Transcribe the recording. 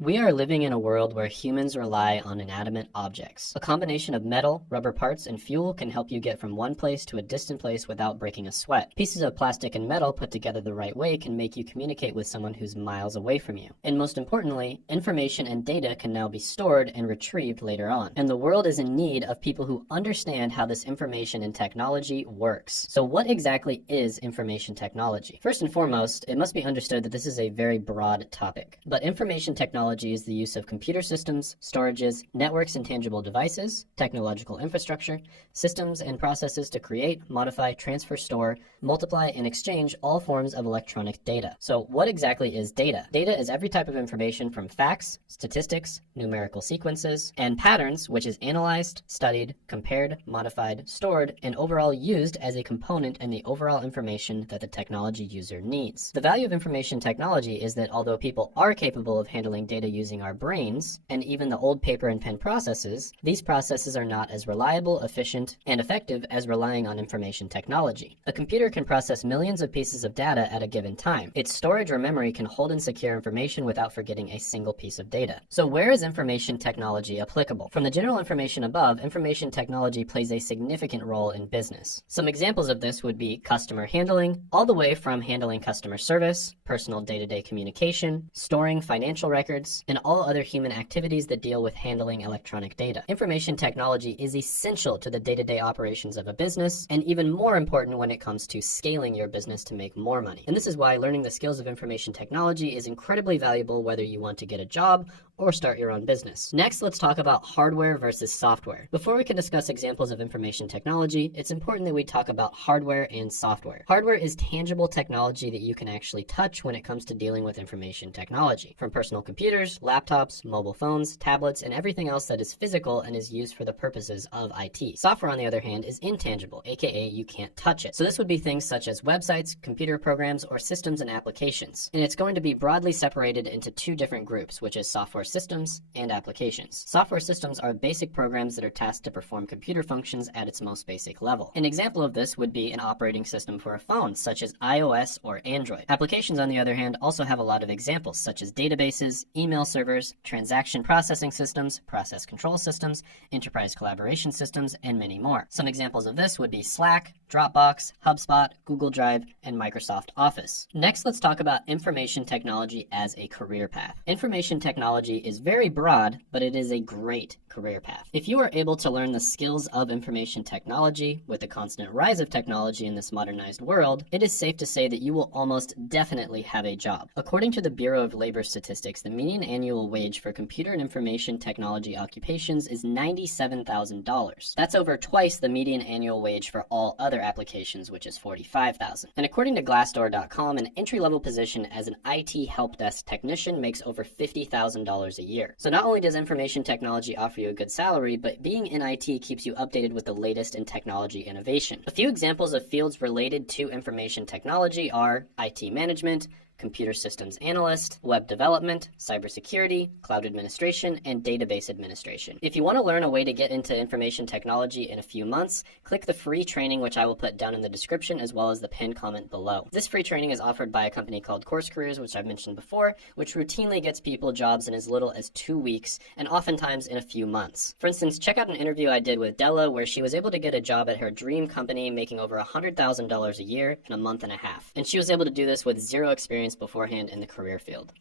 We are living in a world where humans rely on inanimate objects. A combination of metal, rubber parts, and fuel can help you get from one place to a distant place without breaking a sweat. Pieces of plastic and metal put together the right way can make you communicate with someone who's miles away from you. And most importantly, information and data can now be stored and retrieved later on. And the world is in need of people who understand how this information and technology works. So what exactly is information technology? First and foremost, it must be understood that this is a very broad topic. But information technology is the use of computer systems, storages, networks and tangible devices, technological infrastructure, systems and processes to create, modify, transfer, store, multiply, and exchange all forms of electronic data. So what exactly is data? Data is every type of information from facts, statistics, numerical sequences, and patterns, which is analyzed, studied, compared, modified, stored, and overall used as a component in the overall information that the technology user needs. The value of information technology is that although people are capable of handling data using our brains, and even the old paper and pen processes, these processes are not as reliable, efficient, and effective as relying on information technology. A computer can process millions of pieces of data at a given time. Its storage or memory can hold and secure information without forgetting a single piece of data. So where is information technology applicable? From the general information above, information technology plays a significant role in business. Some examples of this would be customer handling, all the way from handling customer service, personal day-to-day communication, storing financial records, and all other human activities that deal with handling electronic data. Information technology is essential to the day-to-day operations of a business, and even more important when it comes to scaling your business to make more money. And this is why learning the skills of information technology is incredibly valuable whether you want to get a job or start your own business. Next, let's talk about hardware versus software. Before we can discuss examples of information technology, it's important that we talk about hardware and software. Hardware is tangible technology that you can actually touch when it comes to dealing with information technology. From personal computers, laptops, mobile phones, tablets, and everything else that is physical and is used for the purposes of IT. Software, on the other hand, is intangible, aka you can't touch it. So this would be things such as websites, computer programs, or systems and applications. And it's going to be broadly separated into two different groups, which is software systems and applications. Software systems are basic programs that are tasked to perform computer functions at its most basic level. An example of this would be an operating system for a phone, such as iOS or Android. Applications, on the other hand, also have a lot of examples, such as databases, email servers, transaction processing systems, process control systems, enterprise collaboration systems, and many more. Some examples of this would be Slack, Dropbox, HubSpot, Google Drive, and Microsoft Office. Next, let's talk about information technology as a career path. Information technology is very broad, but it is a great career path. If you are able to learn the skills of information technology with the constant rise of technology in this modernized world, it is safe to say that you will almost definitely have a job. According to the Bureau of Labor Statistics, the median annual wage for computer and information technology occupations is $97,000. That's over twice the median annual wage for all other applications, which is $45,000. And according to Glassdoor.com, an entry-level position as an IT help desk technician makes over $50,000 a year. So not only does information technology offer you a good salary, but being in IT keeps you updated with the latest in technology innovation. A few examples of fields related to information technology are IT management, computer systems analyst, web development, cybersecurity, cloud administration, and database administration. If you want to learn a way to get into information technology in a few months, click the free training, which I will put down in the description as well as the pinned comment below. This free training is offered by a company called Course Careers, which I've mentioned before, which routinely gets people jobs in as little as 2 weeks and oftentimes in a few months. For instance, check out an interview I did with Della where she was able to get a job at her dream company making over $100,000 a year in a month and a half. And she was able to do this with zero experience beforehand in the career field.